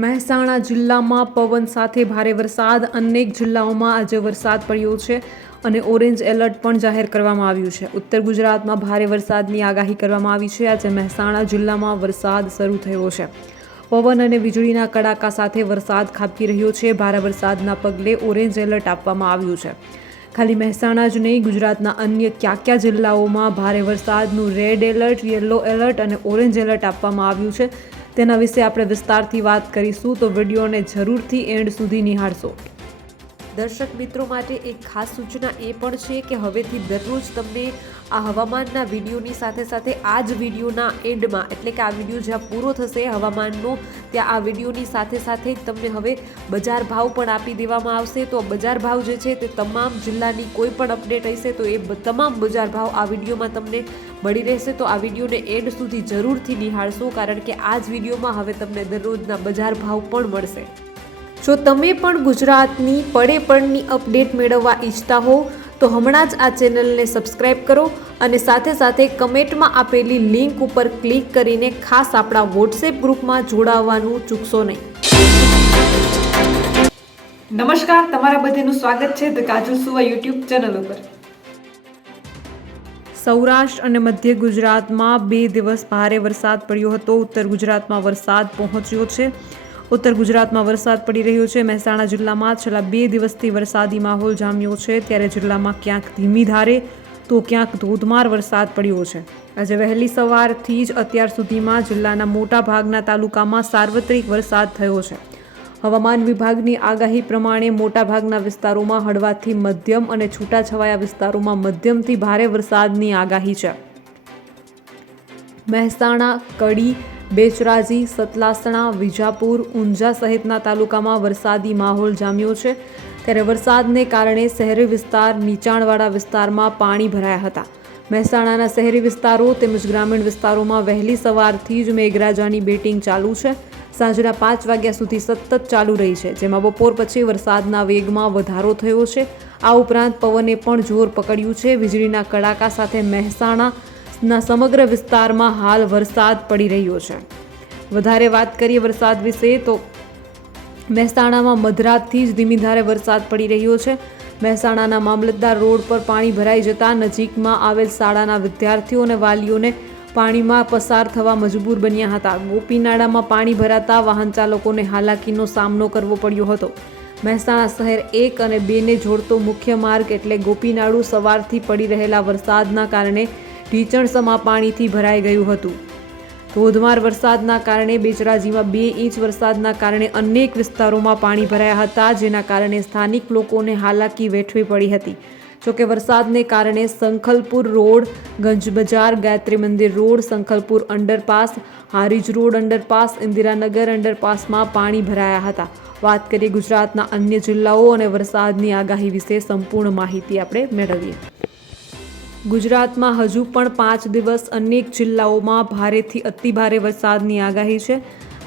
મહેસાણા જિલ્લામાં પવન સાથે ભારે વરસાદ. અનેક જિલ્લાઓમાં આજે વરસાદ પડ્યો છે અને ઓરેન્જ એલર્ટ પણ જાહેર કરવામાં આવ્યું છે. ઉત્તર ગુજરાતમાં ભારે વરસાદની આગાહી કરવામાં આવી છે. આજે મહેસાણા જિલ્લામાં વરસાદ શરૂ થયો છે. પવન અને વીજળીના કડાકા સાથે વરસાદ ખાબકી રહ્યો છે. ભારે વરસાદના પગલે ઓરેન્જ એલર્ટ આપવામાં આવ્યું છે. ખાલી મહેસાણા જ નહીં, ગુજરાતના અન્ય કયા જિલ્લાઓમાં ભારે વરસાદનું રેડ એલર્ટ, યલો એલર્ટ અને ઓરેન્જ એલર્ટ આપવામાં આવ્યું છે તેના વિશે આપણે વિસ્તારથી વાત કરીશું, તો વિડીયોને જરૂરથી એન્ડ સુધી નિહાળશો. દર્શક મિત્રો માટે એક ખાસ સૂચના એ પણ છે કે હવેથી દરરોજ તમને આ હવામાનના વિડીયોની સાથે સાથે આ જ વિડીયોના એન્ડમાં, એટલે કે આ વિડીયો જ્યાં પૂરો થશે હવામાનનો, ત્યાં આ વિડીયોની સાથે સાથે તમને હવે બજાર ભાવ પણ આપી દેવામાં આવશે. તો બજાર ભાવ જે છે તે તમામ જિલ્લાની કોઈ પણ અપડેટ હશે તો એ તમામ બજાર ભાવ આ વિડીયોમાં તમને મળી રહેશે. તો આ વિડીયોને એન્ડ સુધી જરૂરથી નિહાળશો, કારણ કે આ જ વિડીયોમાં હવે તમને દરરોજના બજાર ભાવ પણ મળશે. જો તમે પણ ગુજરાતની પડે પડની અપડેટ મેળવવા ઈચ્છતા હો તો હમણાં જ આ ચેનલને સબસ્ક્રાઇબ કરો અને સાથે સાથે કમેન્ટમાં આપેલી લિંક ઉપર ક્લિક કરીને ખાસ આપણા વોટ્સએપ ગ્રુપમાં જોડાવવાનું ચૂકશો નહીં. નમસ્કાર, તમારા બધાનું સ્વાગત છે ધ કાજલ સુવા યુટ્યુબ ચેનલ ઉપર. સૌરાષ્ટ્ર અને મધ્ય ગુજરાતમાં 2 દિવસ ભારે વરસાદ પડ્યો હતો. ઉત્તર ગુજરાતમાં વરસાદ પહોંચ્યો છે. ઉત્તર ગુજરાતમાં વરસાદ પડી રહ્યો છે. મહેસાણા જિલ્લામાં છેલ્લા 2 દિવસથી વરસાદી માહોલ જામ્યો છે. ત્યારે જિલ્લામાં ક્યાંક ધીમી ધારે તો ક્યાંક ધોધમાર વરસાદ પડ્યો છે. આજે વહેલી સવારથી જ અત્યાર સુધીમાં જિલ્લાના મોટા ભાગના તાલુકામાં સાર્વત્રિક વરસાદ થયો છે. હવામાન વિભાગની આગાહી પ્રમાણે મોટાભાગના વિસ્તારોમાં હળવાથી મધ્યમ અને છૂટાછવાયા વિસ્તારોમાં મધ્યમથી ભારે વરસાદની આગાહી છે. મહેસાણા, કડી, બેચરાજી, સતલાસણા, વિજાપુર, ઊંઝા સહિતના તાલુકામાં વરસાદી માહોલ જામ્યો છે. ત્યારે વરસાદને કારણે શહેરી વિસ્તાર, નીચાણવાળા વિસ્તારમાં પાણી ભરાયા હતા. મહેસાણાના શહેરી વિસ્તારો તેમજ ગ્રામીણ વિસ્તારોમાં વહેલી સવારથી જ મેઘરાજાની બેટિંગ ચાલુ છે. સાંજના 5 વાગ્યા સુધી સતત ચાલુ રહી છે, જેમાં બપોર પછી વરસાદના વેગમાં વધારો થયો છે. આ ઉપરાંત પવને પણ જોર પકડ્યું છે. વીજળીના કડાકા સાથે મહેસાણાના સમગ્ર વિસ્તારમાં હાલ વરસાદ પડી રહ્યો છે. વધારે વાત કરીએ વરસાદ વિશે તો મહેસાણામાં મધરાતથી જ ધીમી ધારે વરસાદ પડી રહ્યો છે. મહેસાણાના મામલતદાર રોડ પર પાણી ભરાઈ જતા નજીકમાં આવેલ શાળાના વિદ્યાર્થીઓ અને વાલીઓને પાણીમાં પસાર થવા મજબૂર બન્યા હતા. ગોપીનાળામાં પાણી ભરાતા વાહન ચાલકોને હાલાકીનો સામનો કરવો પડ્યો હતો. મહેસાણા શહેર 1 અને 2 ને જોડતો મુખ્ય માર્ગ એટલે ગોપીનાળું સવારથી પડી રહેલા વરસાદના કારણે ઢીચણસમા પાણીથી ભરાઈ ગયું હતું. ધોધમાર વરસાદના કારણે બેચરાજીમાં 2 ઇંચ વરસાદના કારણે અનેક વિસ્તારોમાં પાણી ભરાયા હતા, જેના કારણે સ્થાનિક લોકોને હાલાકી વેઠવી પડી હતી. જોકે વરસાદને કારણે Sankhalpur road, Ganjbazar, Gayatri Mandir road, Sankhalpur underpass, Harij road underpass, Indiranagar અંડરપાસમાં પાણી ભરાયા હતા. વાત કરીએ ગુજરાતના અન્ય જિલ્લાઓ અને વરસાદની આગાહી વિશે સંપૂર્ણ માહિતી આપણે મેળવીએ. ગુજરાતમાં હજુ પણ 5 દિવસ અનેક જિલ્લાઓમાં ભારેથી અતિભારે વરસાદની આગાહી છે.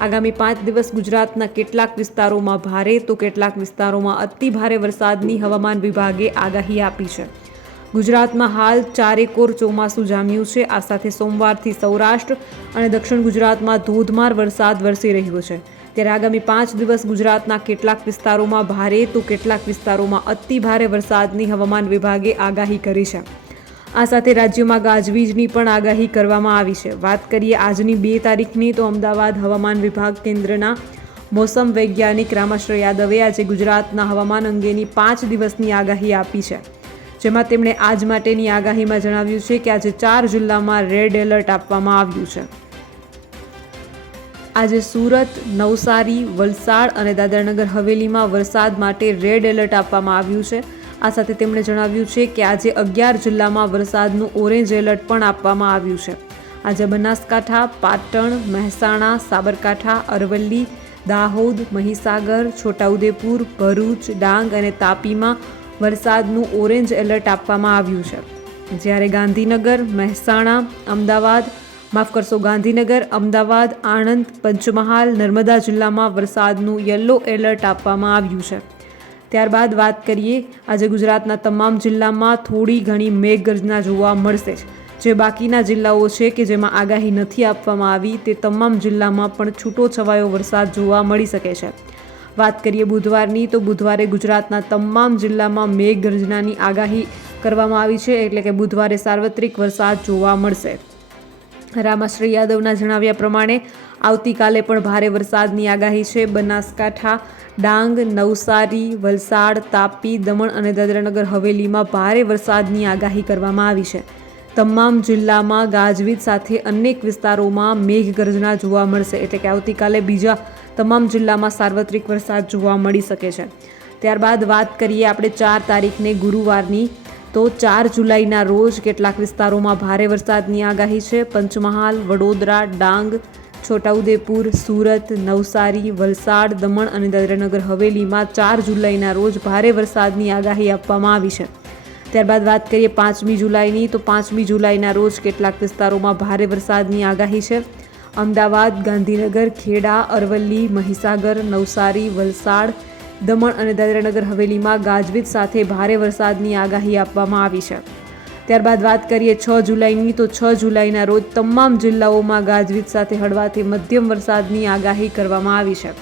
આગામી 5 દિવસ ગુજરાતના કેટલાક વિસ્તારોમાં ભારે તો કેટલાક વિસ્તારોમાં અતિભારે વરસાદની હવામાન વિભાગે આગાહી આપી છે. ગુજરાતમાં હાલ ચારેકોર ચોમાસું જામ્યું છે. આ સાથે સોમવારથી સૌરાષ્ટ્ર અને દક્ષિણ ગુજરાતમાં ધોધમાર વરસાદ વરસી રહ્યો છે. ત્યારે આગામી 5 દિવસ ગુજરાતના કેટલાક વિસ્તારોમાં ભારે તો કેટલાક વિસ્તારોમાં અતિભારે વરસાદની હવામાન વિભાગે આગાહી કરી છે. આ સાથે રાજ્યમાં ગાજવીજની પણ આગાહી કરવામાં આવી છે. વાત કરીએ આજની 2 તારીખની તો અમદાવાદ હવામાન વિભાગ કેન્દ્રના મોસમ વૈજ્ઞાનિક રામાશ્રય યાદવે આજે ગુજરાતના હવામાન અંગેની 5 દિવસની આગાહી આપી છે, જેમાં તેમણે આજ માટેની આગાહીમાં જણાવ્યું છે કે આજે 4 જિલ્લામાં રેડ એલર્ટ આપવામાં આવ્યું છે. આજે સુરત, નવસારી, વલસાડ અને દાદરાનગર હવેલીમાં વરસાદ માટે રેડ એલર્ટ આપવામાં આવ્યું છે. આ સાથે તેમણે જણાવ્યું છે કે આજે 11 જિલ્લામાં વરસાદનું ઓરેન્જ એલર્ટ પણ આપવામાં આવ્યું છે. આજે બનાસકાંઠા, પાટણ, મહેસાણા, સાબરકાંઠા, અરવલ્લી, દાહોદ, મહીસાગર, છોટાઉદેપુર, ભરૂચ, ડાંગ અને તાપીમાં વરસાદનું ઓરેન્જ એલર્ટ આપવામાં આવ્યું છે. જ્યારે ગાંધીનગર, મહેસાણા, ગાંધીનગર, અમદાવાદ, આણંદ, પંચમહાલ, નર્મદા જિલ્લામાં વરસાદનું યલો એલર્ટ આપવામાં આવ્યું છે. ત્યારબાદ વાત કરીએ આજે ગુજરાતના તમામ જિલ્લામાં થોડી ઘણી મેઘગર્જના જોવા મળશે, જે બાકીના જિલ્લાઓ છે કે જેમાં આગાહી નથી આપવામાં આવી તે તમામ જિલ્લામાં પણ છૂટો છવાયો વરસાદ જોવા મળી શકે છે. વાત કરીએ બુધવારની, તો બુધવારે ગુજરાતના તમામ જિલ્લામાં મેઘગર્જનાની આગાહી કરવામાં આવી છે, એટલે કે બુધવારે સાર્વત્રિક વરસાદ જોવા મળશે. રામાશ્રી યાદવના જણાવ્યા પ્રમાણે આવતીકાલે પણ ભારે વરસાદની આગાહી છે. બનાસકાંઠા, ડાંગ, નવસારી, વલસાડ, તાપી, દમણ અને દાદરાનગર હવેલીમાં ભારે વરસાદની આગાહી કરવામાં આવી છે. તમામ જિલ્લામાં ગાજવીજ સાથે અનેક વિસ્તારોમાં મેઘગર્જના જોવા મળશે, એટલે કે આવતીકાલે બીજા તમામ જિલ્લામાં સાર્વત્રિક વરસાદ જોવા મળી શકે છે. ત્યારબાદ વાત કરીએ આપણે 4 તારીખને ગુરુવારની, તો 4 જુલાઈના રોજ કેટલાક વિસ્તારોમાં ભારે વરસાદની આગાહી છે. પંચમહાલ, વડોદરા, ડાંગ, છોટાઉદેપુર, સુરત, નવસારી, વલસાડ, દમણ અને દાદરાનગર હવેલીમાં 4 જુલાઈના રોજ ભારે વરસાદની આગાહી આપવામાં આવી છે. ત્યારબાદ વાત કરીએ 5મી જુલાઈની, તો 5મી જુલાઈના રોજ કેટલાક વિસ્તારોમાં ભારે વરસાદની આગાહી છે. અમદાવાદ, ગાંધીનગર, ખેડા, અરવલ્લી, મહીસાગર, નવસારી, વલસાડ, દમણ અને દાદરાનગર હવેલીમાં ગાજવીજ સાથે ભારે વરસાદની આગાહી આપવામાં આવી છે. ત્યારબાદ વાત કરીએ 6 જુલાઈની, તો 6 જુલાઈના રોજ તમામ જિલ્લાઓમાં ગાજવીજ સાથે હળવાથી મધ્યમ વરસાદની આગાહી કરવામાં આવી છે.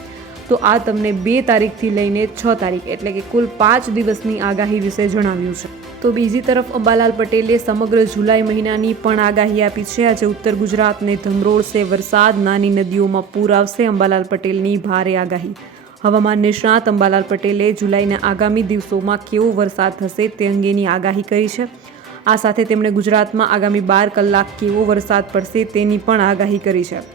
તો આ તમને 2 તારીખથી લઈને 6 તારીખ એટલે કે કુલ 5 દિવસની આગાહી વિશે જણાવ્યું છે. તો બીજી તરફ અંબાલાલ પટેલે સમગ્ર જુલાઈ મહિનાની પણ આગાહી આપી છે. આજે ઉત્તર ગુજરાતને ધમરોળશે વરસાદ, નાની નદીઓમાં પૂર આવશે, અંબાલાલ પટેલની ભારે આગાહી. હવામાન નિષ્ણાત અંબાલાલ પટેલે જુલાઈના આગામી દિવસોમાં કેવો વરસાદ થશે તે અંગેની આગાહી કરી છે. આ સાથે તેમણે ગુજરાતમાં આગામી 12 કલાક કેવો વરસાદ પડશે તેની પણ આગાહી કરી છે.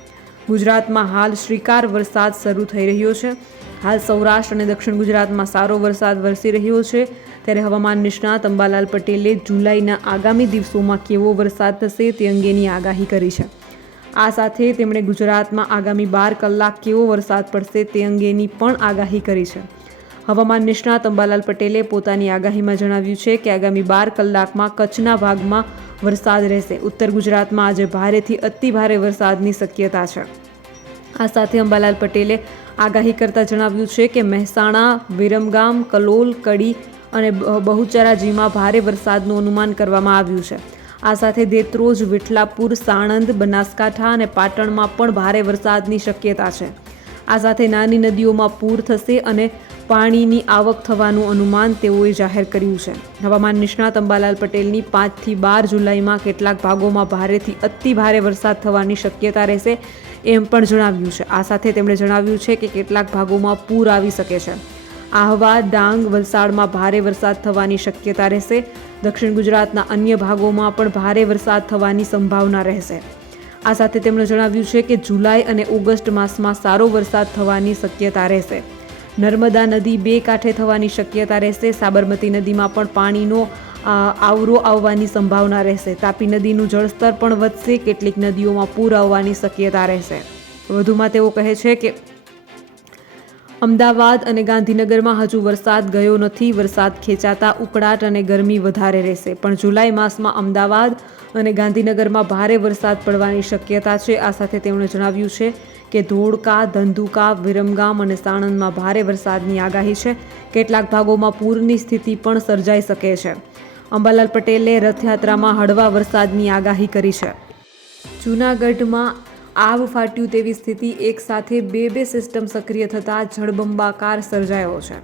ગુજરાતમાં હાલ શ્રીકાર વરસાદ શરૂ થઈ રહ્યો છે. હાલ સૌરાષ્ટ્ર અને દક્ષિણ ગુજરાતમાં સારો વરસાદ વરસી રહ્યો છે. ત્યારે હવામાન નિષ્ણાત અંબાલાલ પટેલે જુલાઈના આગામી દિવસોમાં કેવો વરસાદ થશે તે અંગેની આગાહી કરી છે. આ સાથે તેમણે ગુજરાતમાં આગામી 12 કલાક કેવો વરસાદ પડશે તે અંગેની પણ આગાહી કરી છે. હવામાન નિષ્ણાત અંબાલાલ પટેલે પોતાની આગાહીમાં જણાવ્યું છે કે આગામી 12 કલાકમાં કચ્છના ભાગમાં વરસાદ રહેશે. ઉત્તર ગુજરાતમાં આજે ભારેથી અતિ ભારે વરસાદની શક્યતા છે. આ સાથે અંબાલાલ પટેલે આગાહી કરતા જણાવ્યું છે કે મહેસાણા, વિરમગામ, કલોલ, કડી અને બહુચરાજીમાં ભારે વરસાદનું અનુમાન કરવામાં આવ્યું છે. આ સાથે દેત્રોજ, વિઠલાપુર, સાણંદ, બનાસકાંઠા અને પાટણમાં પણ ભારે વરસાદની શક્યતા છે. આ સાથે નાની નદીઓમાં પૂર થશે અને પાણીની આવક થવાનું અનુમાન તેઓએ જાહેર કર્યું છે. હવામાન નિષ્ણાત અંબાલાલ પટેલની 5 થી 12 જુલાઈમાં કેટલાક ભાગોમાં ભારેથી અતિ ભારે વરસાદ થવાની શક્યતા રહેશે એમ પણ જણાવ્યું છે. આ સાથે તેમણે જણાવ્યું છે કે કેટલાક ભાગોમાં પૂર આવી શકે છે. આહવા, ડાંગ, વલસાડમાં ભારે વરસાદ થવાની શક્યતા રહેશે. દક્ષિણ ગુજરાતના અન્ય ભાગોમાં પણ ભારે વરસાદ થવાની સંભાવના રહેશે. આ સાથે તેમણે જણાવ્યું છે કે જુલાઈ અને ઓગસ્ટ માસમાં સારો વરસાદ થવાની શક્યતા રહેશે. નર્મદા નદી 2 કાંઠે થવાની શક્યતા રહેશે. સાબરમતી નદીમાં પણ પાણીનો આવરો આવવાની સંભાવના રહેશે. તાપી નદીનું જળસ્તર પણ વધશે. કેટલીક નદીઓમાં પૂર આવવાની શક્યતા રહેશે. વધુમાં તેઓ કહે છે કે અમદાવાદ અને ગાંધીનગરમાં હજુ વરસાદ ગયો નથી. વરસાદ ખેંચાતા ઉકળાટ અને ગરમી વધારે રહેશે. પણ જુલાઈ માસમાં અમદાવાદ અને ગાંધીનગરમાં ભારે વરસાદ પડવાની શક્યતા છે. આ સાથે તેમણે જણાવ્યું છે કે ધોળકા, ધંધુકા, વિરમગામ અને સાણંદમાં ભારે વરસાદની આગાહી છે. કેટલાક ભાગોમાં પૂરની સ્થિતિ પણ સર્જાઈ શકે છે. અંબાલાલ પટેલે રથયાત્રામાં હળવા વરસાદની આગાહી કરી છે. જૂનાગઢમાં આબ ફાટ્યું તેવી સ્થિતિ, એક સાથે 2 સિસ્ટમ સક્રિય થતાં જળબંબાકાર સર્જાયો છે.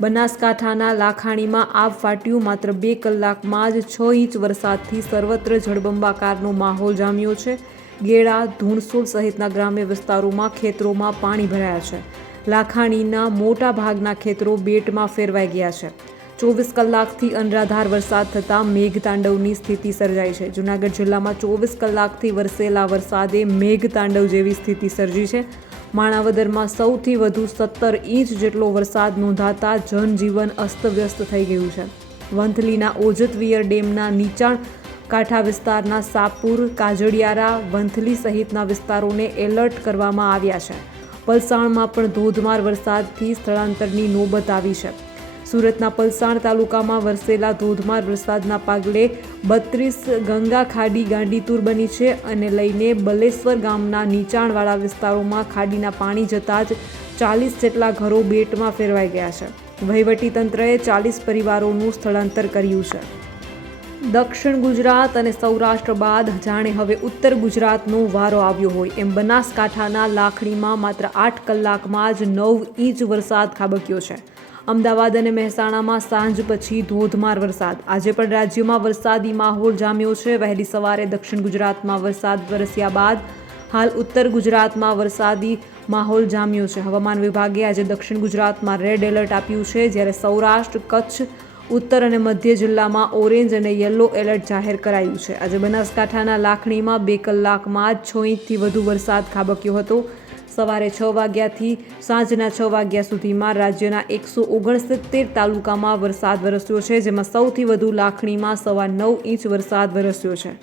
બનાસકાંઠાના લાખાણીમાં આબ ફાટ્યું. માત્ર 2 કલાકમાં જ 6 ઇંચ વરસાદથી સર્વત્ર જળબંબાકારનો માહોલ જામ્યો છે. ગેડા, ધૂણસોલ સહિતના ગ્રામ્ય વિસ્તારોમાં ખેતરોમાં પાણી ભરાયા છે. લાખાણીના મોટા ભાગના ખેતરો બેટમાં ફેરવાઈ ગયા છે. 24 કલાકથી અનરાધાર વરસાદ થતાં મેઘતાંડવની સ્થિતિ સર્જાઈ છે. જૂનાગઢ જિલ્લામાં 24 કલાકથી વરસેલા વરસાદે મેઘતાંડવ જેવી સ્થિતિ સર્જી છે. માણાવદરમાં સૌથી વધુ 17 ઇંચ જેટલો વરસાદ નોંધાતા જનજીવન અસ્તવ્યસ્ત થઈ ગયું છે. વંથલીના ઓજતવિયર ડેમના નીચાણ કાંઠા વિસ્તારના સાપુર, કાજળિયારા, વંથલી સહિતના વિસ્તારોને એલર્ટ કરવામાં આવ્યા છે. પલસાણમાં પણ ધોધમાર વરસાદથી સ્થળાંતરની નોબત આવી છે. સુરતના પલસાણ તાલુકામાં વરસેલા ધોધમાર વરસાદના પગલે 32 ગંગા ખાડી ગાંડીતુર બની છે અને લઈને બલેશ્વર ગામના નીચાણવાળા વિસ્તારોમાં ખાડીના પાણી જતાં જ 40 જેટલા ઘરો બેટમાં ફેરવાઈ ગયા છે. વહીવટીતંત્રએ 40 પરિવારોનું સ્થળાંતર કર્યું છે. દક્ષિણ ગુજરાત અને સૌરાષ્ટ્ર બાદ જાણે હવે ઉત્તર ગુજરાતનો વારો આવ્યો હોય એમ બનાસકાંઠાના લાખણીમાં માત્ર 8 કલાકમાં જ 9 ઇંચ વરસાદ ખાબક્યો છે. અમદાવાદ અને મહેસાણામાં સાંજ પછી ધોધમાર વરસાદ. આજે પણ રાજ્યમાં વરસાદી માહોલ જામ્યો છે. વહેલી સવારે દક્ષિણ ગુજરાતમાં વરસાદ વરસ્યા બાદ હાલ ઉત્તર ગુજરાતમાં વરસાદી માહોલ જામ્યો છે. હવામાન વિભાગે આજે દક્ષિણ ગુજરાતમાં રેડ એલર્ટ આપ્યું છે, જ્યારે સૌરાષ્ટ્ર, કચ્છ, ઉત્તર અને મધ્ય જિલ્લામાં ઓરેન્જ અને યલો એલર્ટ જાહેર કરાયું છે. આજે બનાસકાંઠાના લાખણીમાં 2 કલાકમાં જ 6 ઇંચથી વધુ વરસાદ ખાબક્યો હતો. સવારે 6 વાગ્યાથી સાંજના 6 વાગ્યા સુધીમાં રાજ્યના 169 તાલુકામાં વરસાદ વરસ્યો છે, જેમાં સૌથી વધુ લાખણીમાં 9.25 ઇંચ વરસાદ વરસ્યો છે.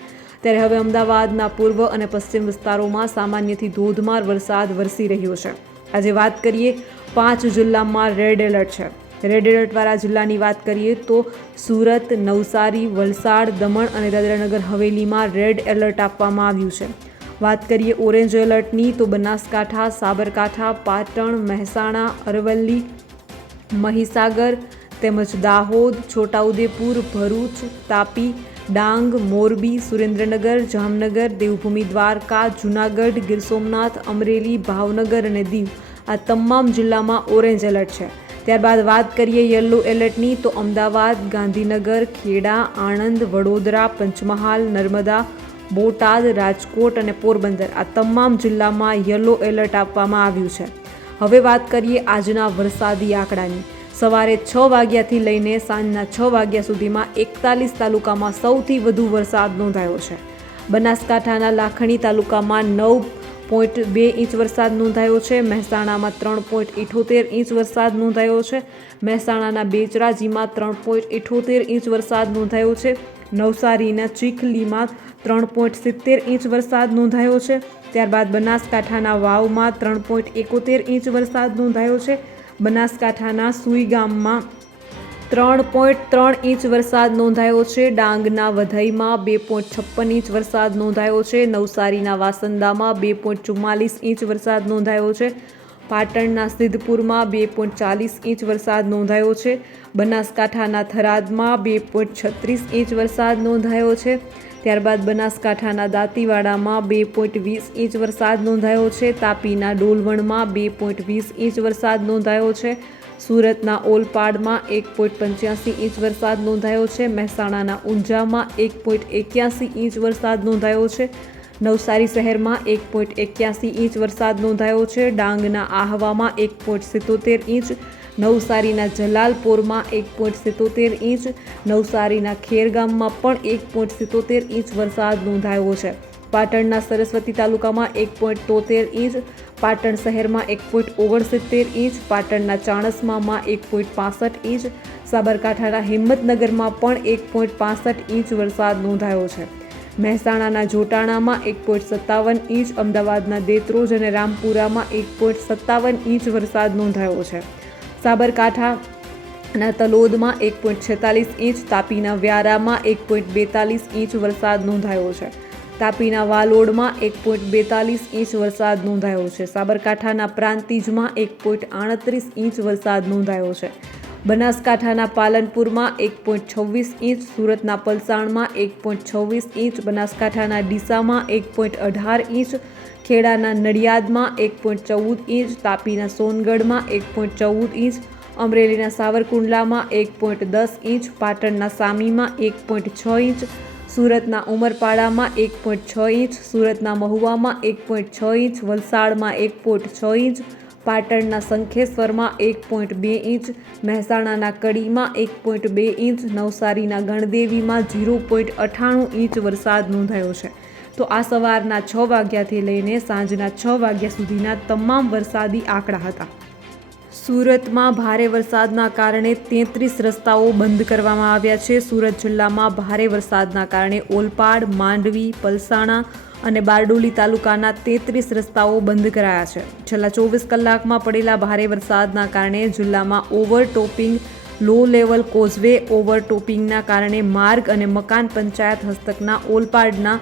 ત્યારે હવે અમદાવાદના પૂર્વ અને પશ્ચિમ વિસ્તારોમાં સામાન્યથી ધોધમાર વરસાદ વરસી રહ્યો છે. આજે વાત કરીએ 5 જિલ્લામાં રેડ એલર્ટ છે. રેડ એલર્ટવાળા જિલ્લાની વાત કરીએ તો સુરત, નવસારી, વલસાડ, દમણ અને દાદરાનગર હવેલીમાં રેડ એલર્ટ આપવામાં આવ્યું છે. વાત કરીએ ઓરેન્જ એલર્ટની તો બનાસકાંઠા, સાબરકાંઠા, પાટણ, મહેસાણા, અરવલ્લી, મહીસાગર તેમજ દાહોદ, છોટાઉદેપુર, ભરૂચ, તાપી, ડાંગ, મોરબી, સુરેન્દ્રનગર, જામનગર, દેવભૂમિ દ્વારકા, જૂનાગઢ, ગીર સોમનાથ, અમરેલી, ભાવનગર અને દીવ આ તમામ જિલ્લામાં ઓરેન્જ એલર્ટ છે. ત્યારબાદ વાત કરીએ યલો એલર્ટની તો અમદાવાદ, ગાંધીનગર, ખેડા, આણંદ, વડોદરા, પંચમહાલ, નર્મદા, બોટાદ, રાજકોટ અને પોરબંદર આ તમામ જિલ્લામાં યલો એલર્ટ આપવામાં આવ્યું છે. હવે વાત કરીએ આજના વરસાદી આંકડાની. સવારે 6 વાગ્યાથી લઈને સાંજના 6 વાગ્યા સુધીમાં 41 તાલુકામાં સૌથી વધુ વરસાદ નોંધાયો છે. બનાસકાંઠાના લાખણી તાલુકામાં 9.2 ઇંચ વરસાદ નોંધાયો છે. મહેસાણામાં 3.78 ઇંચ વરસાદ નોંધાયો છે. મહેસાણાના બેચરાજીમાં 3.78 ઇંચ વરસાદ નોંધાયો છે. નવસારીના ચીખલીમાં 3.70 ઇંચ વરસાદ નોંધાયો છે. ત્યારબાદ બનાસકાંઠાના વાવમાં 3.71 ઇંચ વરસાદ નોંધાયો છે. બનાસકાંઠાના સુઈગામમાં 3.3 ઇંચ વરસાદ નોંધાયો છે. ડાંગના વધઈમાં 2.56 ઇંચ વરસાદ નોંધાયો છે. નવસારીના વાસંદામાં 2.44 ઇંચ વરસાદ નોંધાયો છે. પાટણના સિદ્ધપુરમાં 2.40 ઇંચ વરસાદ નોંધાયો છે. બનાસકાંઠાના થરાદમાં 2.36 ઇંચ વરસાદ નોંધાયો છે. ત્યારબાદ બનાસકાંઠાના દાંતીવાડામાં 2.20 ઇંચ વરસાદ નોંધાયો છે. તાપીના ડોલવણમાં 2.20 ઇંચ વરસાદ નોંધાયો છે. સુરતના ઓલપાડમાં 1.85 ઇંચ વરસાદ નોંધાયો છે. મહેસાણાના ઊંઝામાં 1.81 ઇંચ વરસાદ નોંધાયો છે. નવસારી શહેરમાં 1.81 ઇંચ વરસાદ નોંધાયો છે. ડાંગના આહવામાં 1.77 ઇંચ, નવસારીના જલાલપોરમાં 1.77 ઇંચ, નવસારીના ખેરગામમાં પણ 1.77 ઇંચ વરસાદ નોંધાયો છે. પાટણના સરસ્વતી તાલુકામાં 1.73 ઇંચ, પાટણ શહેરમાં 1.69 ઇંચ, પાટણના ચાણસ્મામાં 1.65 ઇંચ, સાબરકાંઠાના હિંમતનગરમાં પણ 1.65 ઇંચ વરસાદ નોંધાયો છે. મહેસાણાના જોટાણામાં 1.57 ઇંચ, અમદાવાદના દેત્રોજ અને રામપુરામાં 1.57 ઇંચ વરસાદ નોંધાયો છે. સાબરકાંઠાના તલોદમાં 1.46 ઇંચ, તાપીના વ્યારામાં 1.42 ઇંચ વરસાદ નોંધાયો છે. તાપીના વાલોડમાં 1.42 ઇંચ વરસાદ નોંધાયો છે. સાબરકાંઠાના પ્રાંતિજમાં 1.38 ઇંચ વરસાદ નોંધાયો છે. બનાસકાંઠાના પાલનપુરમાં 1.26 ઇંચ, સુરતના પલસાણમાં 1.26 ઇંચ, બનાસકાંઠાના ડીસામાં 1.18 ઇંચ, ખેડાના નડિયાદમાં 1.14 ઇંચ, તાપીના સોનગઢમાં 1.14 ઇંચ, અમરેલીના સાવરકુંડલામાં 1.10 ઇંચ, પાટણના સામીમાં 1.6 ઇંચ, સુરતના ઉમરપાડામાં 1.6 ઇંચ, સુરતના મહુવામાં 1.6 ઇંચ, વલસાડમાં 1.6 ઇંચ, પાટણના શંખેશ્વરમાં 1.2 ઇંચ, મહેસાણાના કડીમાં 1.2 ઇંચ, નવસારીના ગણદેવીમાં 0.98 ઇંચ વરસાદ નોંધાયો છે. તો આ સવારના 6 વાગ્યાથી લઈને સાંજના 6 વાગ્યા સુધીના તમામ વરસાદી આંકડા હતા. સુરતમાં ભારે વરસાદના કારણે 33 રસ્તાઓ બંધ કરવામાં આવ્યા છે. સુરત જિલ્લામાં ભારે વરસાદના કારણે ઓલપાડ, માંડવી, પલસાણા અને બારડોલી તાલુકાના 33 રસ્તાઓ બંધ કરાયા છે. છેલ્લા 24 કલાકમાં પડેલા ભારે વરસાદના કારણે જિલ્લામાં ઓવરટોપિંગ, લો લેવલ કોઝવે ઓવરટોપિંગના કારણે માર્ગ અને મકાન પંચાયત હસ્તકના ઓલપાડના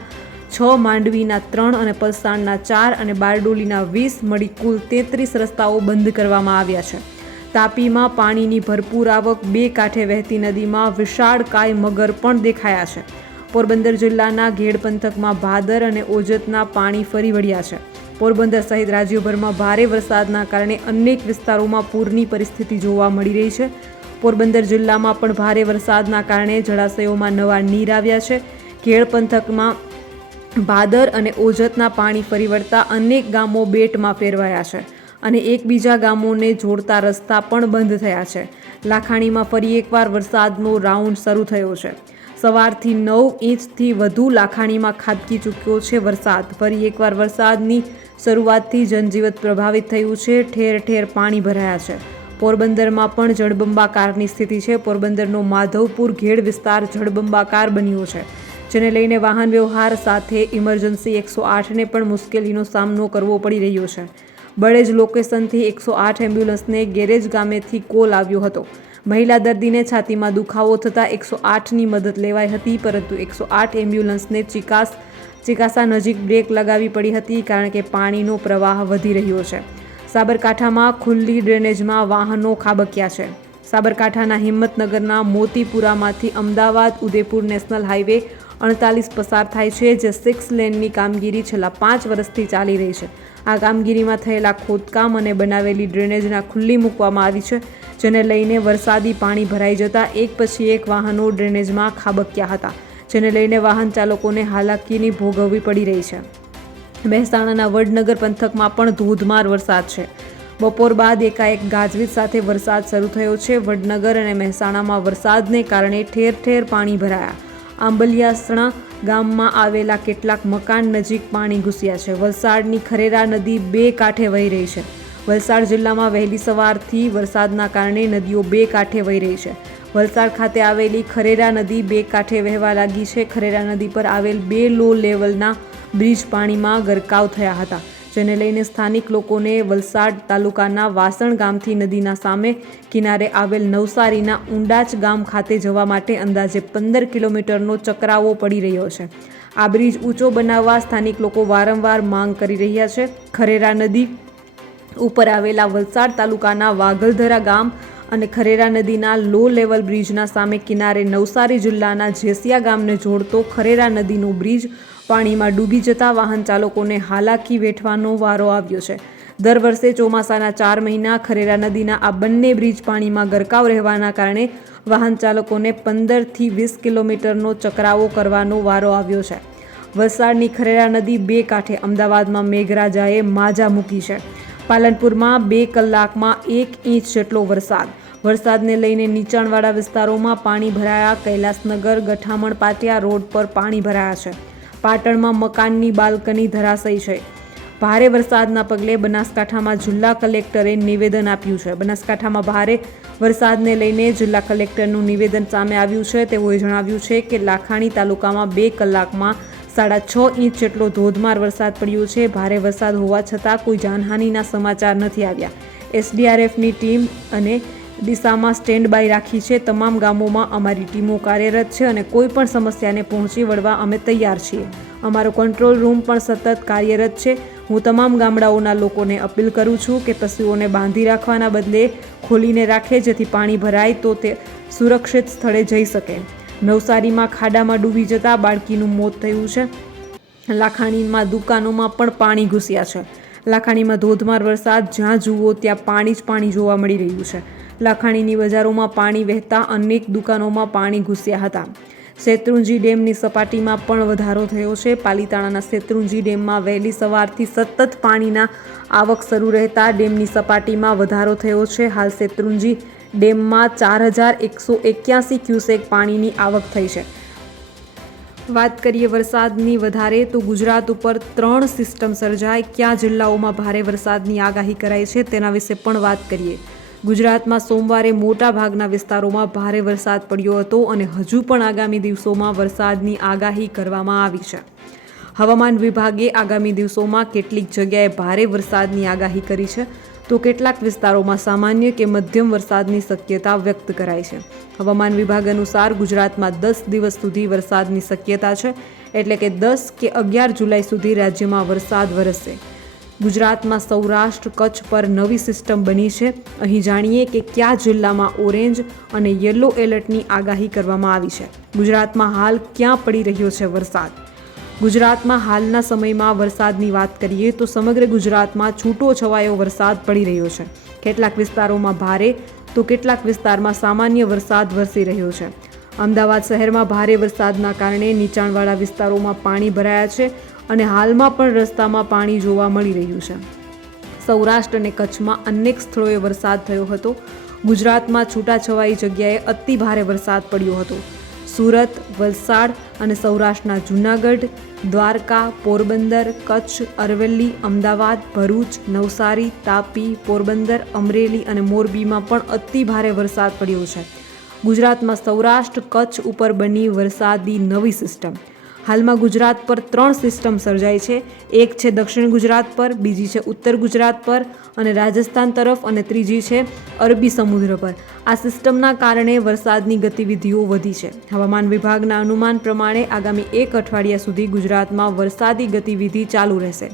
6, માંડવીના 3 અને પલસાણના 4 અને બારડોલીના 20 મળી કુલ 33 રસ્તાઓ બંધ કરવામાં આવ્યા છે. તાપીમાં પાણીની ભરપૂર આવક, બે કાંઠે વહેતી નદીમાં વિશાળકાય મગર પણ દેખાયા છે. પોરબંદર જિલ્લાના ઘેડ પંથકમાં ભાદર અને ઓજતના પાણી ફરી વળ્યા છે. પોરબંદર સહિત રાજ્યભરમાં ભારે વરસાદના કારણે અનેક વિસ્તારોમાં પૂરની પરિસ્થિતિ જોવા મળી રહી છે. પોરબંદર જિલ્લામાં પણ ભારે વરસાદના કારણે જળાશયોમાં નવા નીર આવ્યા છે. ઘેડ પંથકમાં ભાદર અને ઓજતના પાણી ફરી વળતા અનેક ગામો બેટમાં ફેરવાયા છે અને એકબીજા ગામોને જોડતા રસ્તા પણ બંધ થયા છે. લાખાણીમાં ફરી એકવાર વરસાદનો રાઉન્ડ શરૂ થયો છે. સવારથી 9 ઇંચથી વધુ લાખાણીમાં ખાબકી ચૂક્યો છે વરસાદ. ફરી એકવાર વરસાદની શરૂઆતથી જનજીવન પ્રભાવિત થયું છે. ઠેર ઠેર પાણી ભરાયા છે. પોરબંદરમાં પણ જળબંબાકારની સ્થિતિ છે. પોરબંદરનો માધવપુર ઘેડ વિસ્તાર જળબંબાકાર બન્યો છે, જેને લઈને વાહન વ્યવહાર સાથે ઇમરજન્સી 108ને પણ મુશ્કેલીનો સામનો કરવો પડી રહ્યો છે. બળેજ લોકેશનથી 108 એમ્બ્યુલન્સને ગેરેજ ગામેથી કોલ આવ્યો હતો. મહિલા દર્દીને છાતીમાં દુખાવો થતાં 108ની મદદ લેવાઈ હતી, પરંતુ 108 એમ્બ્યુલન્સને ચિકાસા નજીક બ્રેક લગાવી પડી હતી, કારણ કે પાણીનો પ્રવાહ વધી રહ્યો છે. સાબરકાંઠામાં ખુલ્લી ડ્રેનેજમાં વાહનો ખાબક્યા છે. સાબરકાંઠાના હિંમતનગરના મોતીપુરામાંથી અમદાવાદ ઉદેપુર નેશનલ હાઈવે 48 પસાર થાય છે, જે 6 લેનની કામગીરી છેલ્લા 5 વર્ષથી ચાલી રહી છે. આ કામગીરીમાં થયેલા ખોદકામ અને બનાવેલી ડ્રેનેજના ખુલ્લી મૂકવામાં આવી છે, જેને લઈને વરસાદી પાણી ભરાઈ જતા એક પછી એક વાહનો ડ્રેનેજમાં ખાબક્યા હતા, જેને લઈને વાહન ચાલકોને હાલાકીની ભોગવવી પડી રહી છે. મહેસાણાના વડનગર પંથકમાં પણ ધોધમાર વરસાદ છે. બપોર બાદ એકાએક ગાજવીજ સાથે વરસાદ શરૂ થયો છે. વડનગર અને મહેસાણામાં વરસાદને કારણે ઠેર ઠેર પાણી ભરાયા. આંબલિયાસણા ગામમાં આવેલા કેટલાક મકાન નજીક પાણી ઘૂસ્યા છે. વલસાડની ખરેરા નદી બે કાંઠે વહી રહી છે. વલસાડ જિલ્લામાં વહેલી સવારથી વરસાદના કારણે નદીઓ બે કાંઠે વહી રહી છે. વલસાડ ખાતે આવેલી ખરેરા નદી બે કાંઠે વહેવા લાગી છે. ખરેરા નદી પર આવેલ 2 લો લેવલના બ્રિજ પાણીમાં ગરકાવ થયા હતા, જેને લઈને સ્થાનિક લોકોને વલસાડ તાલુકાના વાસણ ગામથી નદીના સામે કિનારે આવેલ નવસારીના ઉંડાચ ગામ ખાતે જવા માટે અંદાજે 15 કિલોમીટરનો ચકરાવો પડી રહ્યો છે. આ બ્રિજ ઊંચો બનાવવા સ્થાનિક લોકો વારંવાર માંગ કરી રહ્યા છે. ખરેરા નદી ઉપર આવેલા વલસાડ તાલુકાના વાઘલધરા ગામ અને ખરેરા નદીના લો લેવલ બ્રિજના સામે કિનારે નવસારી જિલ્લાના જેસિયા ગામને જોડતો ખરેરા નદીનો બ્રિજ પાણીમાં ડૂબી જતા વાહન ચાલકોને હાલાકી વેઠવાનો વારો આવ્યો છે. દર વર્ષે ચોમાસાના 4 મહિના ખરેરા નદીના આ બંને બ્રિજ પાણીમાં ગરકાવ રહેવાના કારણે વાહન ચાલકોને 15થી 20 કિલોમીટરનો ચકરાવો કરવાનો વારો આવ્યો છે. વલસાડની ખરેરા નદી બે કાંઠે અમદાવાદમાં મેઘરાજાએ માજા મૂકી છે. પાલનપુરમાં 2 કલાકમાં 1 ઇંચ જેટલો વરસાદ. વરસાદને લઈને નીચાણવાળા વિસ્તારોમાં પાણી ભરાયા. કૈલાસનગર ગઠામણ પાટિયા રોડ પર પાણી ભરાયા છે. પાટણમાં મકાનની બાલ્કની ધરાશયી છે. ભારે વરસાદના પગલે બનાસકાંઠામાં જિલ્લા કલેક્ટરે નિવેદન આપ્યું છે. બનાસકાંઠામાં ભારે વરસાદને લઈને જિલ્લા કલેક્ટરનું નિવેદન સામે આવ્યું છે. તેઓએ જણાવ્યું છે કે લાખાણી તાલુકામાં 2 કલાકમાં 6.5 ઇંચ જેટલો ધોધમાર વરસાદ પડ્યો છે. ભારે વરસાદ હોવા છતાં કોઈ જાનહાનિના સમાચાર નથી આવ્યા. SDRFની ટીમ અને ડીસામાં સ્ટેન્ડ બાય રાખી છે. તમામ ગામોમાં અમારી ટીમો કાર્યરત છે અને કોઈ પણ સમસ્યાને પહોંચી વળવા અમે તૈયાર છીએ. અમારો કંટ્રોલ રૂમ પણ સતત કાર્યરત છે. હું તમામ ગામડાઓના લોકોને અપીલ કરું છું કે પશુઓને બાંધી રાખવાના બદલે ખોલીને રાખે, જેથી પાણી ભરાય તો તે સુરક્ષિત સ્થળે જઈ શકે. નવસારીમાં ખાડામાં ડૂબી જતા બાળકીનું મોત થયું છે. લાખાણીમાં દુકાનોમાં પણ પાણી ઘૂસ્યા છે. લાખાણીમાં ધોધમાર વરસાદ, જ્યાં જુઓ ત્યાં પાણી જ પાણી જોવા મળી રહ્યું છે. લાખાણીની બજારોમાં પાણી વહેતા અનેક દુકાનોમાં પાણી ઘૂસ્યા હતા. શેત્રુંજી ડેમની સપાટીમાં પણ વધારો થયો છે. પાલીતાણાના શેત્રુંજી ડેમમાં વહેલી સવારથી સતત પાણીના આવક શરૂ રહેતા ડેમની સપાટીમાં વધારો થયો છે. હાલ શેત્રુંજી ડેમમાં 4181 ક્યુસેક પાણીની આવક થઈ છે. વાત કરીએ વરસાદની વધારે તો ગુજરાત ઉપર 3 સિસ્ટમ સર્જાય. કયા જિલ્લાઓમાં ભારે વરસાદની આગાહી કરાઈ છે તેના વિશે પણ વાત કરીએ. ગુજરાતમાં સોમવારે મોટા ભાગના વિસ્તારોમાં ભારે વરસાદ પડ્યો હતો અને હજુ પણ આગામી દિવસોમાં વરસાદની આગાહી કરવામાં આવી છે. હવામાન વિભાગે આગામી દિવસોમાં કેટલીક જગ્યાએ ભારે વરસાદની આગાહી કરી છે, તો કેટલાક વિસ્તારોમાં સામાન્ય કે મધ્યમ વરસાદની શક્યતા વ્યક્ત કરાઈ છે. હવામાન વિભાગ અનુસાર ગુજરાતમાં 10 દિવસ સુધી વરસાદની શક્યતા છે, એટલે કે 10 કે 11 જુલાઈ સુધી રાજ્યમાં વરસાદ વરસશે. ગુજરાતમાં સૌરાષ્ટ્ર કચ્છ પર નવી સિસ્ટમ બની છે. અહીં જાણીએ કે કયા જિલ્લામાં ઓરેન્જ અને યલો એલર્ટની આગાહી કરવામાં આવી છે. ગુજરાતમાં હાલ ક્યાં પડી રહ્યો છે વરસાદ? ગુજરાતમાં હાલના સમયમાં વરસાદની વાત કરીએ તો સમગ્ર ગુજરાતમાં છૂટો છવાયો વરસાદ પડી રહ્યો છે. કેટલાક વિસ્તારોમાં ભારે તો કેટલાક વિસ્તારમાં સામાન્ય વરસાદ વરસી રહ્યો છે. અમદાવાદ શહેરમાં ભારે વરસાદના કારણે નીચાણવાળા વિસ્તારોમાં પાણી ભરાયા છે અને હાલમાં પણ રસ્તામાં પાણી જોવા મળી રહ્યું છે. સૌરાષ્ટ્ર અને કચ્છમાં અનેક સ્થળોએ વરસાદ થયો હતો. ગુજરાતમાં છૂટાછવાઈ જગ્યાએ અતિ ભારે વરસાદ પડ્યો હતો. સુરત, વલસાડ અને સૌરાષ્ટ્રના જૂનાગઢ, દ્વારકા, પોરબંદર, કચ્છ, અરવલ્લી, અમદાવાદ, ભરૂચ, નવસારી, તાપી, પોરબંદર, અમરેલી અને મોરબીમાં પણ અતિ ભારે વરસાદ પડ્યો છે. ગુજરાતમાં સૌરાષ્ટ્ર કચ્છ ઉપર બની વરસાદી નવી સિસ્ટમ. હાલમાં ગુજરાત પર 3 સિસ્ટમ સર્જાઈ છે. એક છે દક્ષિણ ગુજરાત પર, બીજી છે ઉત્તર ગુજરાત પર અને રાજસ્થાન તરફ અને ત્રીજી છે અરબી સમુદ્ર પર. આ સિસ્ટમના કારણે વરસાદની ગતિવિધિઓ વધી છે. હવામાન વિભાગના અનુમાન પ્રમાણે આગામી 1 અઠવાડિયા સુધી ગુજરાતમાં વરસાદી ગતિવિધિ ચાલુ રહેશે.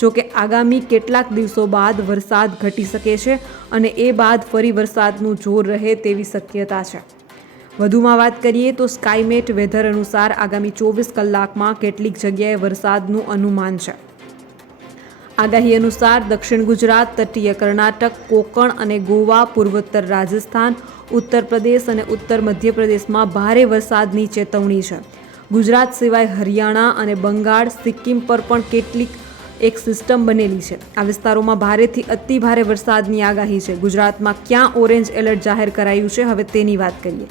જોકે આગામી કેટલાક દિવસો બાદ વરસાદ ઘટી શકે છે અને એ બાદ ફરી વરસાદનું જોર રહે તેવી શક્યતા છે. વધુમાં વાત કરીએ તો સ્કાયમેટ વેધર અનુસાર આગામી 24 કલાકમાં કેટલીક જગ્યાએ વરસાદનું અનુમાન છે. આગાહી અનુસાર દક્ષિણ ગુજરાત, તટીય કર્ણાટક, કોંકણ અને ગોવા, પૂર્વોત્તર રાજસ્થાન, ઉત્તર પ્રદેશ અને ઉત્તર મધ્યપ્રદેશમાં ભારે વરસાદની ચેતવણી છે. ગુજરાત સિવાય હરિયાણા અને બંગાળ, સિક્કિમ પર પણ કેટલીક એક સિસ્ટમ બનેલી છે. આ વિસ્તારોમાં ભારેથી અતિ ભારે વરસાદની આગાહી છે. ગુજરાતમાં ક્યાં ઓરેન્જ એલર્ટ જાહેર કરાયું છે હવે તેની વાત કરીએ.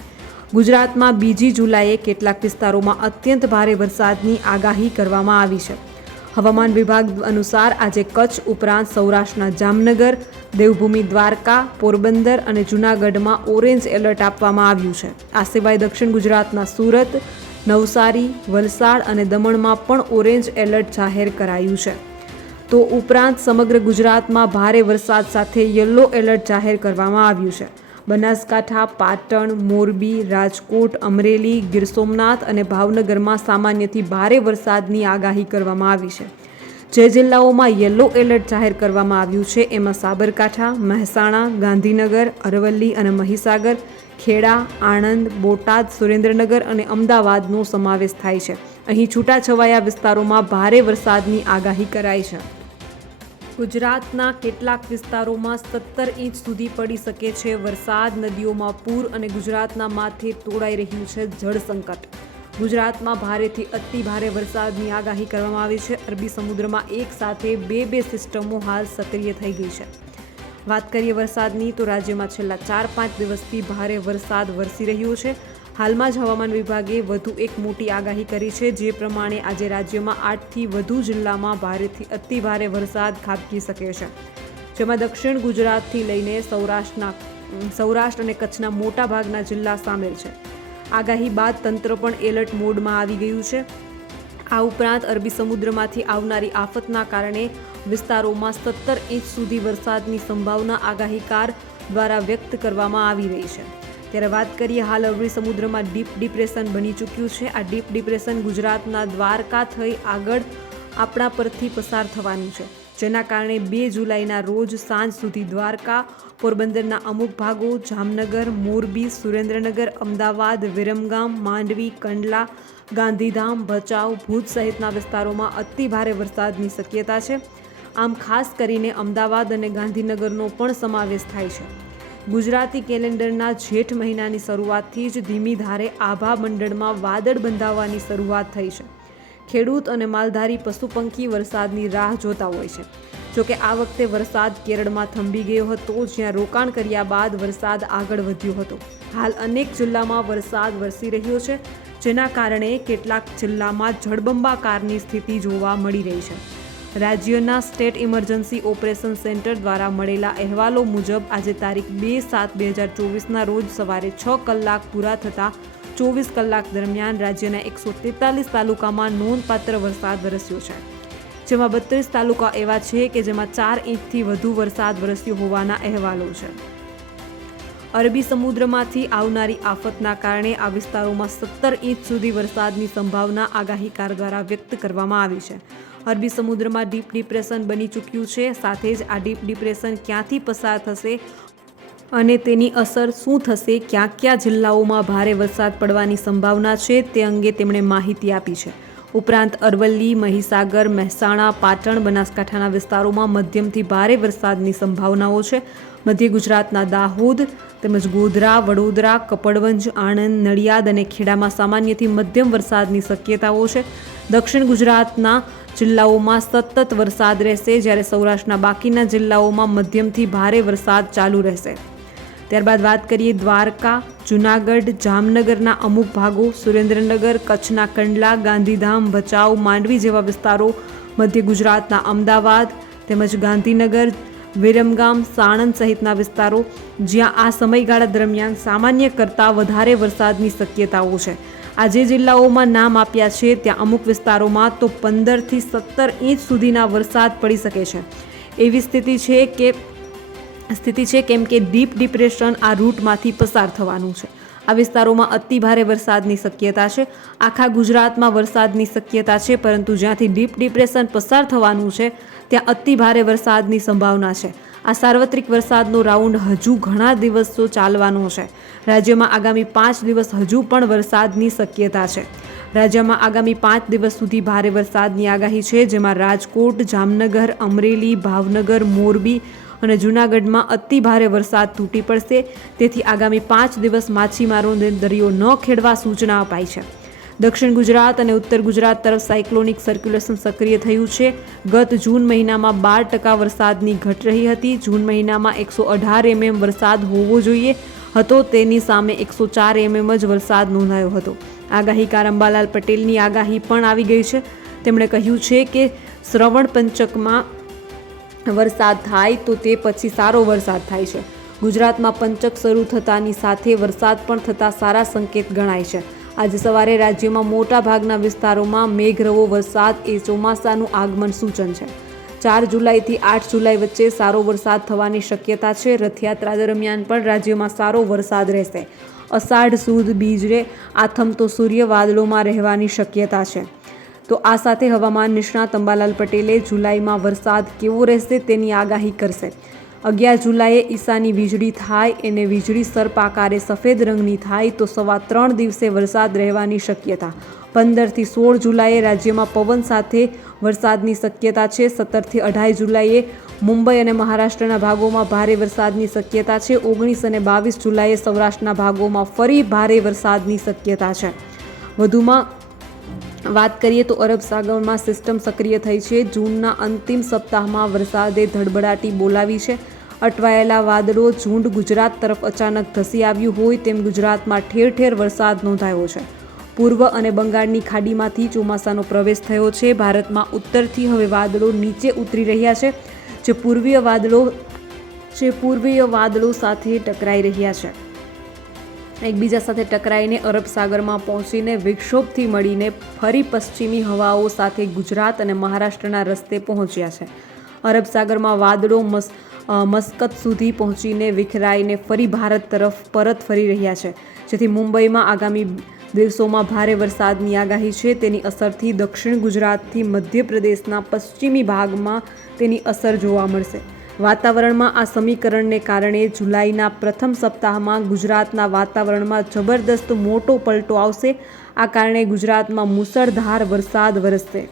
ગુજરાતમાં 2 જુલાઈએ કેટલાક વિસ્તારોમાં અત્યંત ભારે વરસાદની આગાહી કરવામાં આવી છે. હવામાન વિભાગ અનુસાર આજે કચ્છ ઉપરાંત સૌરાષ્ટ્રના જામનગર, દેવભૂમિ દ્વારકા, પોરબંદર અને જૂનાગઢમાં ઓરેન્જ એલર્ટ આપવામાં આવ્યું છે. આ સિવાય દક્ષિણ ગુજરાતના સુરત, નવસારી, વલસાડ અને દમણમાં પણ ઓરેન્જ એલર્ટ જાહેર કરાયું છે. તો ઉપરાંત સમગ્ર ગુજરાતમાં ભારે વરસાદ સાથે યલો એલર્ટ જાહેર કરવામાં આવ્યું છે. બનાસકાંઠા, પાટણ, મોરબી, રાજકોટ, અમરેલી, ગીર સોમનાથ અને ભાવનગરમાં સામાન્યથી ભારે વરસાદની આગાહી કરવામાં આવી છે. જે જિલ્લાઓમાં યલો એલર્ટ જાહેર કરવામાં આવ્યું છે એમાં સાબરકાંઠા, મહેસાણા, ગાંધીનગર, અરવલ્લી અને મહીસાગર, ખેડા, આણંદ, બોટાદ, સુરેન્દ્રનગર અને અમદાવાદનો સમાવેશ થાય છે. અહીં છૂટાછવાયા વિસ્તારોમાં ભારે વરસાદની આગાહી કરાઈ છે. ગુજરાતના કેટલાક વિસ્તારોમાં 17 ઇંચ સુધી પડી શકે છે વરસાદ. નદીઓમાં પૂર અને ગુજરાતના માથે તોડાઈ રહ્યું છે જળ સંકટ. ગુજરાતમાં ભારેથી અતિ ભારે વરસાદની આગાહી કરવામાં આવી છે. અરબી સમુદ્રમાં એક સાથે બે સિસ્ટમો હાલ સક્રિય થઈ ગઈ છે. વાત કરીએ વરસાદની તો રાજ્યમાં છેલ્લા 4-5 દિવસથી ભારે વરસાદ વરસી રહ્યો છે. હાલમાં જ હવામાન વિભાગે વધુ એક મોટી આગાહી કરી છે. જે પ્રમાણે આજે રાજ્યમાં 8થી વધુ જિલ્લામાં ભારેથી અતિ ભારે વરસાદ ખાબકી શકે છે. જેમાં દક્ષિણ ગુજરાતથી લઈને સૌરાષ્ટ્ર અને કચ્છના મોટા ભાગના જિલ્લા સામેલ છે. આગાહી બાદ તંત્ર પણ એલર્ટ મોડમાં આવી ગયું છે. આ ઉપરાંત અરબી સમુદ્રમાંથી આવનારી આફતના કારણે વિસ્તારોમાં 17 ઇંચ સુધી વરસાદની સંભાવના આગાહીકાર દ્વારા વ્યક્ત કરવામાં આવી રહી છે. ત્યારે વાત કરીએ હાલ અરબી સમુદ્રમાં ડીપ ડિપ્રેશન બની ચૂક્યું છે. આ ડીપ ડિપ્રેશન ગુજરાતના દ્વારકા થઈ આગળ આપણા પરથી પસાર થવાનું છે. જેના કારણે 2 જુલાઈના રોજ સાંજ સુધી દ્વારકા, પોરબંદરના અમુક ભાગો, જામનગર, મોરબી, સુરેન્દ્રનગર, અમદાવાદ, વિરમગામ, માંડવી, કંડલા, ગાંધીધામ, ભચાઉ, ભુજ સહિતના વિસ્તારોમાં અતિ ભારે વરસાદની શક્યતા છે. આમ ખાસ કરીને અમદાવાદ અને ગાંધીનગરનો પણ સમાવેશ થાય છે. ગુજરાતી કેલેન્ડરના જેઠ મહિનાની શરૂઆતથી જ ધીમી ધારે આભા મંડળમાં વાદળ બંધાવવાની શરૂઆત થઈ છે. ખેડૂત અને માલધારી પશુ પંખી વરસાદની રાહ જોતા હોય છે. જોકે આ વખતે વરસાદ કેરળમાં થંભી ગયો હતો, જ્યાં રોકાણ કર્યા બાદ વરસાદ આગળ વધ્યો હતો. હાલ અનેક જિલ્લામાં વરસાદ વરસી રહ્યો છે, જેના કારણે કેટલાક જિલ્લામાં જળબંબાકારની સ્થિતિ જોવા મળી રહી છે. રાજ્યના સ્ટેટ ઇમરજન્સી ઓપરેશન સેન્ટર દ્વારા મળેલા અહેવાલો મુજબ આજે તારીખ 2/7/2024ના રોજ સવારે 6 કલાક પૂરા થતાં 24 કલાક દરમિયાન રાજ્યના 143 તાલુકામાં નોંધપાત્ર વરસાદ વરસ્યો છે. જેમાં 32 તાલુકા એવા છે કે જેમાં 4 ઇંચથી વધુ વરસાદ વરસ્યો હોવાના અહેવાલો છે. અરબી સમુદ્રમાંથી આવનારી આફતના કારણે આ વિસ્તારોમાં 17 ઇંચ સુધી વરસાદની સંભાવના આગાહીકાર દ્વારા વ્યક્ત કરવામાં આવી છે. અરબી સમુદ્રમાં ડીપ ડિપ્રેશન બની ચૂક્યું છે। સાથે જ આ ડીપ ડિપ્રેશન ક્યાંથી પસાર થશે અને તેની અસર શું થશે, કયા જિલ્લાઓમાં ભારે વરસાદ પડવાની સંભાવના છે તે અંગે તેમણે માહિતી આપી છે। ઉપરાંત અરવલ્લી, મહીસાગર, મહેસાણા, પાટણ, બનાસકાંઠાના વિસ્તારોમાં મધ્યમથી ભારે વરસાદની સંભાવનાઓ છે। મધ્ય ગુજરાતના દાહોદ તેમજ ગોધરા, વડોદરા, કપડવંજ, આણંદ, નડિયાદ અને ખેડામાં સામાન્યથી મધ્યમ વરસાદની શક્યતાઓ છે। દક્ષિણ ગુજરાતના જિલ્લાઓમાં સતત વરસાદ રહેશે, જ્યારે સૌરાષ્ટ્રના બાકીના જિલ્લાઓમાં મધ્યમથી ભારે વરસાદ ચાલુ રહેશે। ત્યારબાદ વાત કરીએ દ્વારકા, જૂનાગઢ, જામનગરના અમુક ભાગો, સુરેન્દ્રનગર, કચ્છના કંડલા, ગાંધીધામ, ભચાઉ, માંડવી જેવા વિસ્તારો, મધ્ય ગુજરાતના અમદાવાદ તેમજ ગાંધીનગર, વિરમગામ, સાણંદ સહિતના વિસ્તારો જ્યાં આ સમયગાળા દરમિયાન સામાન્ય કરતાં વધારે વરસાદની શક્યતાઓ છે। આ જે જિલ્લાઓમાં નામ આપ્યા છે ત્યાં અમુક વિસ્તારોમાં તો 15થી 17 ઇંચ સુધીના વરસાદ પડી શકે છે એવી સ્થિતિ છે કેમ કે ડીપ ડિપ્રેશન આ રૂટમાંથી પસાર થવાનું છે। આ વિસ્તારોમાં અતિ ભારે વરસાદની શક્યતા છે। આખા ગુજરાતમાં વરસાદની શક્યતા છે, પરંતુ જ્યાંથી ડીપ ડિપ્રેશન પસાર થવાનું છે ત્યાં અતિ ભારે વરસાદની સંભાવના છે। આ સાર્વત્રિક વરસાદનો રાઉન્ડ હજુ ઘણા દિવસો ચાલવાનો છે। રાજ્યમાં આગામી 5 દિવસ હજુ પણ વરસાદની શક્યતા છે। રાજ્યમાં આગામી 5 દિવસ સુધી ભારે વરસાદની આગાહી છે, જેમાં રાજકોટ, જામનગર, અમરેલી, ભાવનગર, મોરબી અને જૂનાગઢમાં અતિ ભારે વરસાદ તૂટી પડશે। તેથી આગામી 5 દિવસ માછીમારોને દરિયો ન ખેડવા સૂચના અપાઈ છે। દક્ષિણ ગુજરાત અને ઉત્તર ગુજરાત તરફ સાયક્લોનિક સર્ક્યુલેશન સક્રિય થયું છે। ગત જૂન મહિનામાં 12% વરસાદની ઘટ રહી હતી। જૂન મહિનામાં 118 mm વરસાદ હોવો જોઈએ હતો, તેની સામે 104 mm જ વરસાદ નોંધાયો હતો। આગાહીકાર અંબાલાલ પટેલની આગાહી પણ આવી ગઈ છે। તેમણે કહ્યું છે કે શ્રવણ પંચકમાં વરસાદ થાય તો તે પછી સારો વરસાદ થાય છે। ગુજરાતમાં પંચક શરૂ થતાની સાથે વરસાદ પણ થતા સારા સંકેત ગણાય છે। આજે સવારે રાજ્યમાં મોટા ભાગના વિસ્તારોમાં મેઘરવો વરસાદ એ ચોમાસાનું આગમન સૂચન છે। 4 જુલાઈથી 8 જુલાઈ વચ્ચે સારો વરસાદ થવાની શક્યતા છે। રથયાત્રા દરમિયાન પણ રાજ્યમાં સારો વરસાદ રહેશે। અષાઢ સુદ બીજે આથમતો સૂર્ય વાદળોમાં રહેવાની શક્યતા છે। તો આ સાથે હવામાન નિષ્ણાત અંબાલાલ પટેલે જુલાઈમાં વરસાદ કેવો રહેશે તેની આગાહી કરશે। 11 જુલાઈએ ઈશાની વીજળી થાય અને વીજળી સર્પ આકારે સફેદ રંગની થાય તો 3.25 દિવસે વરસાદ રહેવાની શક્યતા। 15થી 16 જુલાઈએ રાજ્યમાં પવન સાથે વરસાદની શક્યતા છે। 17થી 18 જુલાઈએ મુંબઈ અને મહારાષ્ટ્રના ભાગોમાં ભારે વરસાદની શક્યતા છે। 19 અને 22 જુલાઈએ સૌરાષ્ટ્રના ભાગોમાં ફરી ભારે વરસાદની શક્યતા છે। વધુમાં વાત કરીએ તો અરબ સાગરમાં સિસ્ટમ સક્રિય થઈ છે। જૂનના અંતિમ સપ્તાહમાં વરસાદે ધડબડાટી બોલાવી છે। અટવાયેલા વાદળો ઝુંડ ગુજરાત તરફ અચાનક ધસી આવ્યું હોય તેમ ગુજરાતમાં ઠેર ઠેર વરસાદ નોંધાયો છે। પૂર્વ અને બંગાળની ખાડીમાંથી ચોમાસાનો પ્રવેશ થયો છે। ભારતમાં ઉત્તરથી હવે વાદળો નીચે ઉતરી રહ્યા છે, જે પૂર્વીય વાદળો સાથે ટકરાઈ રહ્યા છે। એકબીજા સાથે ટકરાઈને અરબ સાગરમાં પહોંચીને વિક્ષોભથી મળીને ફરી પશ્ચિમી હવાઓ સાથે ગુજરાત અને મહારાષ્ટ્રના રસ્તે પહોંચ્યા છે। અરબ સાગરમાં વાદળો મસ્કત સુધી પહોંચીને વિખરાઈને ફરી ભારત તરફ પરત ફરી રહ્યા છે, જેથી મુંબઈમાં આગામી દિવસોમાં ભારે વરસાદની આગાહી છે। તેની અસરથી દક્ષિણ ગુજરાતથી મધ્યપ્રદેશના પશ્ચિમી ભાગમાં તેની અસર જોવા મળશે। વાતાવરણમાં આ સમીકરણને કારણે જુલાઈના પ્રથમ સપ્તાહમાં ગુજરાતના વાતાવરણમાં જબરદસ્ત મોટો પલટો આવશે। આ કારણે ગુજરાતમાં મુસળધાર વરસાદ વરસશે।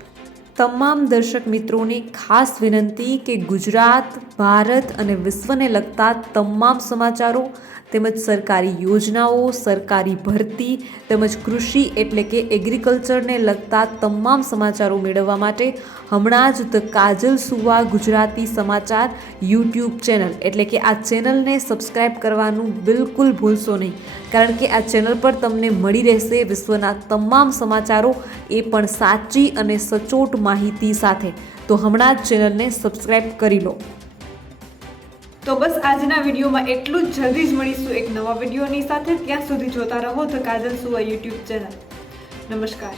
તમામ દર્શક મિત્રોને ખાસ વિનંતી કે ગુજરાત, ભારત અને વિશ્વને લગતા તમામ સમાચારો તેમજ સરકારી યોજનાઓ, સરકારી ભરતી તેમજ કૃષિ એટલે કે એગ્રીકલ્ચરને લગતા તમામ સમાચારો મેળવવા માટે હમણાં જ ધ કાજલ સુવા ગુજરાતી સમાચાર યુટ્યુબ ચેનલ એટલે કે આ ચેનલને સબસ્ક્રાઈબ કરવાનું બિલકુલ ભૂલશો નહીં, કારણ કે આ ચેનલ પર તમને મળી રહેશે વિશ્વના તમામ સમાચારો, એ પણ સાચી અને સચોટ માહિતી સાથે। તો હમણાં જ ચેનલને સબસ્ક્રાઈબ કરી લો। તો બસ આજના વિડીયોમાં એટલું જ। જલ્દી જ મળીશું એક નવા વિડીયોની સાથે। ત્યાં સુધી જોતા રહો ધ કાજલ સુવા યુટ્યુબ ચેનલ। નમસ્કાર।